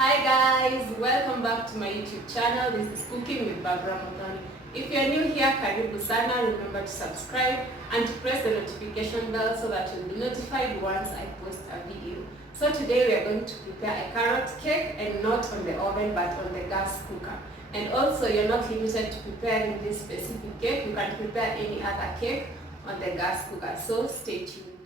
Hi guys, welcome back to my YouTube channel. This is Cooking with BabraMuthoni. If you're new here, karibu sana. Remember to subscribe and to press the notification bell so that you'll be notified once I post a video. So today we are going to prepare a carrot cake, and not on the oven but on the gas cooker. And also you're not limited to preparing this specific cake. You can prepare any other cake on the gas cooker. So stay tuned.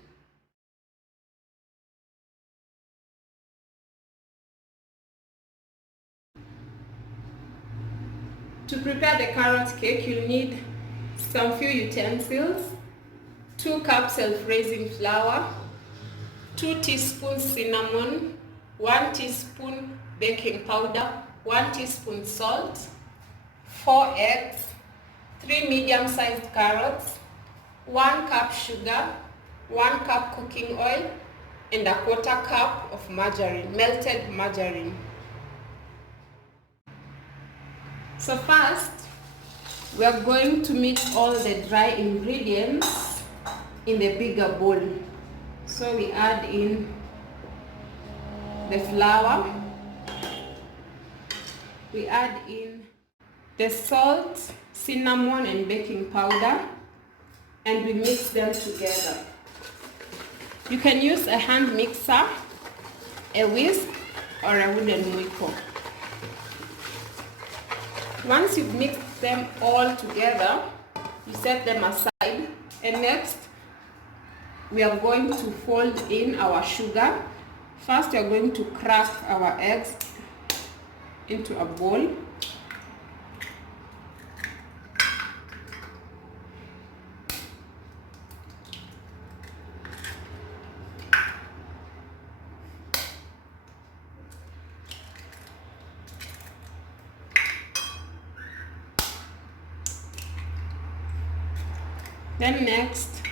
To prepare the carrot cake, you'll need some few utensils: 2 cups self-raising flour, 2 teaspoons cinnamon, 1 teaspoon baking powder, 1 teaspoon salt, 4 eggs, 3 medium-sized carrots, 1 cup sugar, 1 cup cooking oil, and a 1/4 cup of margarine, melted margarine. So first, we are going to mix all the dry ingredients in the bigger bowl. So we add in the flour, we add in the salt, cinnamon and baking powder, and we mix them together. You can use a hand mixer, a whisk, or a wooden mwiko. Once you've mixed them all together, you set them aside, and next we are going to fold in our sugar. First we are going to crack our eggs into a bowl. Then next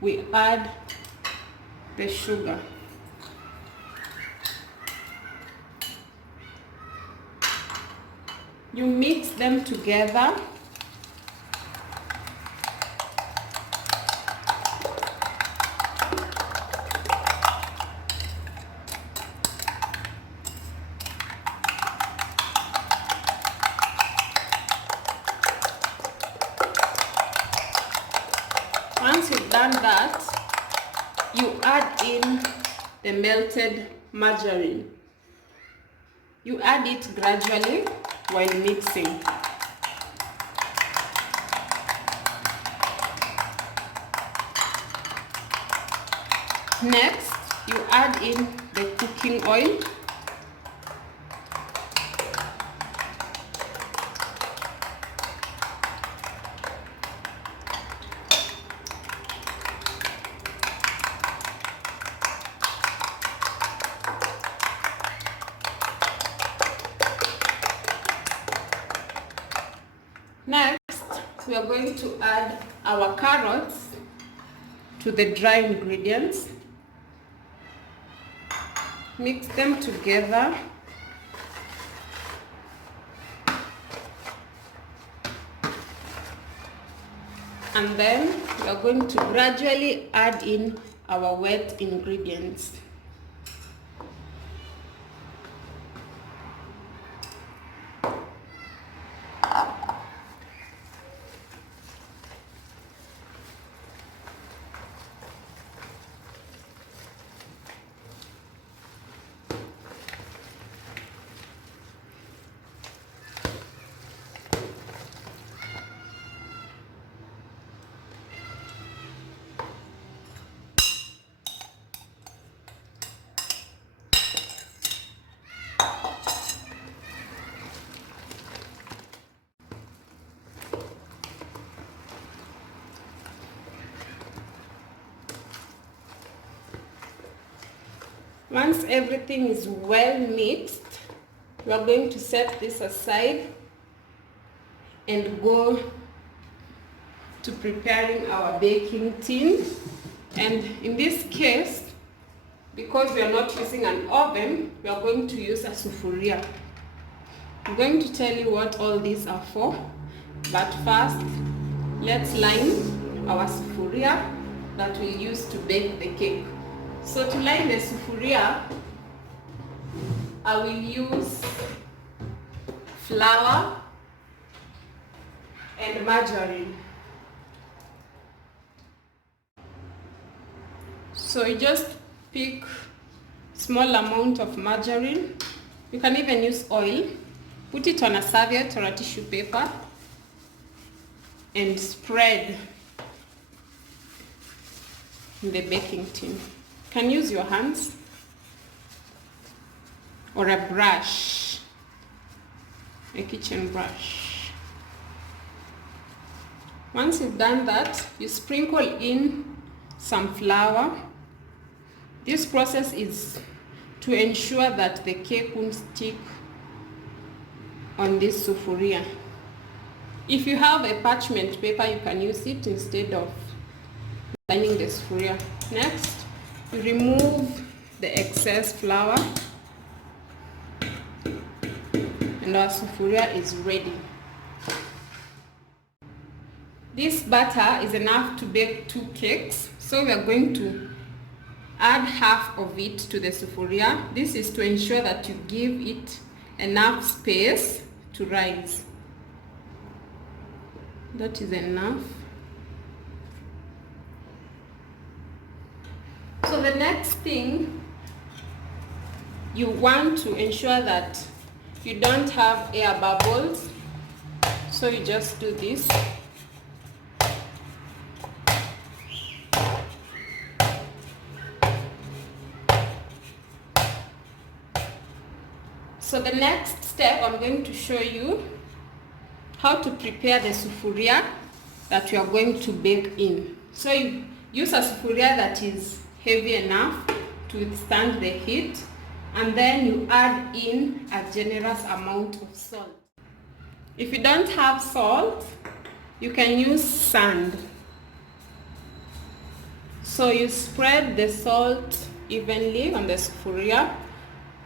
we add the sugar. You mix them together. Once you've done that, you add in the melted margarine. You add it gradually while mixing. Next, you add in the cooking oil. Next, we are going to add our carrots to the dry ingredients. Mix them together. And then we are going to gradually add in our wet ingredients. Once everything is well mixed, we are going to set this aside and go to preparing our baking tin. And in this case, because we are not using an oven, we are going to use a sufuria. I'm going to tell you what all these are for, but first let's line our sufuria that we'll use to bake the cake. So to line the sufuria, I will use flour and margarine. So you just pick small amount of margarine. You can even use oil. Put it on a serviette or a tissue paper and spread in the baking tin. You can use your hands or a brush, a kitchen brush. Once you've done that, you sprinkle in some flour. This process is to ensure that the cake won't stick on this sufuria. If you have a parchment paper, you can use it instead of lining the sufuria. Next, you remove the excess flour and our sufuria is ready. This batter is enough to bake 2 cakes, so we are going to add half of it to the sufuria. This is to ensure that you give it enough space to rise. That is enough. So the next thing, you want to ensure that you don't have air bubbles, so you just do this. So the next step, I'm going to show you how to prepare the sufuria that you are going to bake in. So you use a sufuria that is heavy enough to withstand the heat, and then you add in a generous amount of salt. If you don't have salt, you can use sand. So you spread the salt evenly on the sufuria,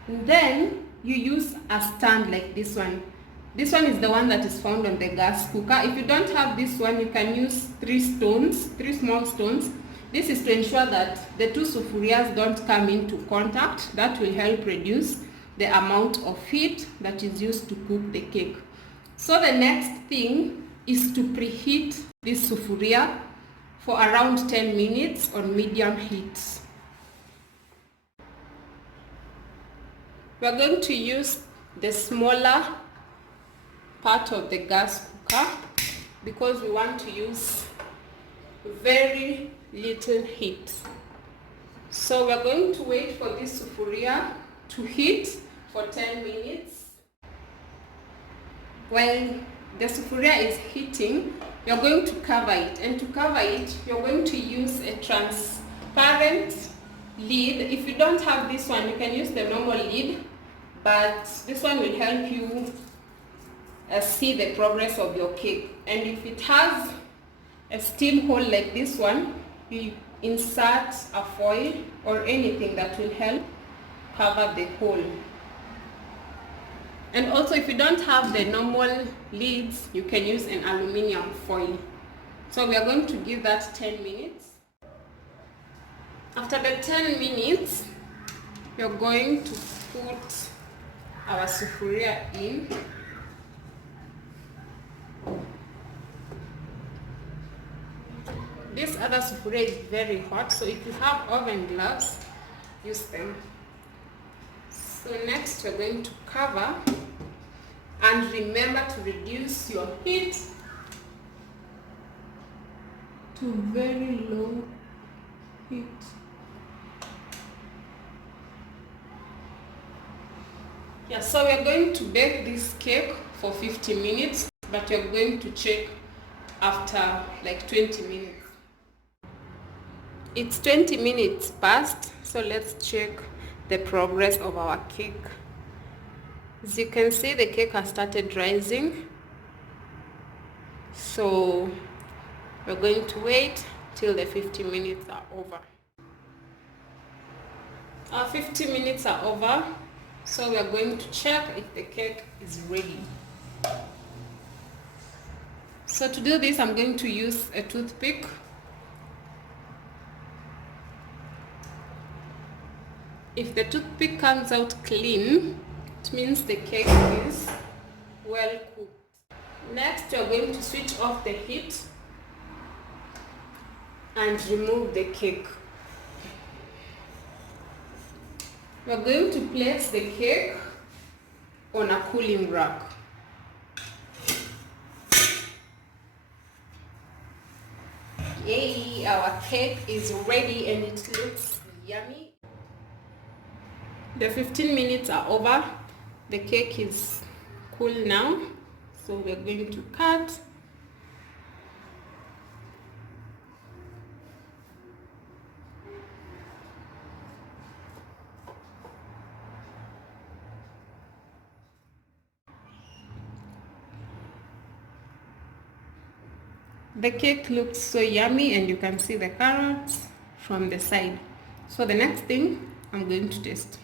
and then you use a stand like this one. This one is the one that is found on the gas cooker. If you don't have this one, you can use 3 small stones. This is to ensure that the 2 sufurias don't come into contact. That will help reduce the amount of heat that is used to cook the cake. So the next thing is to preheat this sufuria for around 10 minutes on medium heat. We are going to use the smaller part of the gas cooker because we want to use very little heat. So we are going to wait for this sufuria to heat for 10 minutes. While the sufuria is heating, you're going to cover it, and to cover it, you're going to use a transparent lid. If you don't have this one, you can use the normal lid, but this one will help you see the progress of your cake. And if it has a steel hole like this one, you insert a foil or anything that will help cover the hole. And also, if you don't have the normal lids, you can use an aluminium foil. So we are going to give that 10 minutes. After the 10 minutes, you're going to put our sufuria in. This other sufuria is very hot, so if you have oven gloves, use them. So next, we're going to cover, and remember to reduce your heat to very low heat. Yeah, so we're going to bake this cake for 50 minutes, but you're going to check after like 20 minutes. It's 20 minutes past, so let's check the progress of our cake. As you can see, the cake has started rising. So we're going to wait till the 50 minutes are over. Our 50 minutes are over, so we are going to check if the cake is ready. So to do this, I'm going to use a toothpick. If the toothpick comes out clean, It means the cake is well cooked. Next, we are going to switch off the heat and remove the cake. We are going to place the cake on a cooling rack. Yay, our cake is ready and it looks yummy. The 15 minutes are over. The cake is cool now, so we're going to cut. The cake looks so yummy and you can see the carrots from the side. So the next thing I'm going to taste.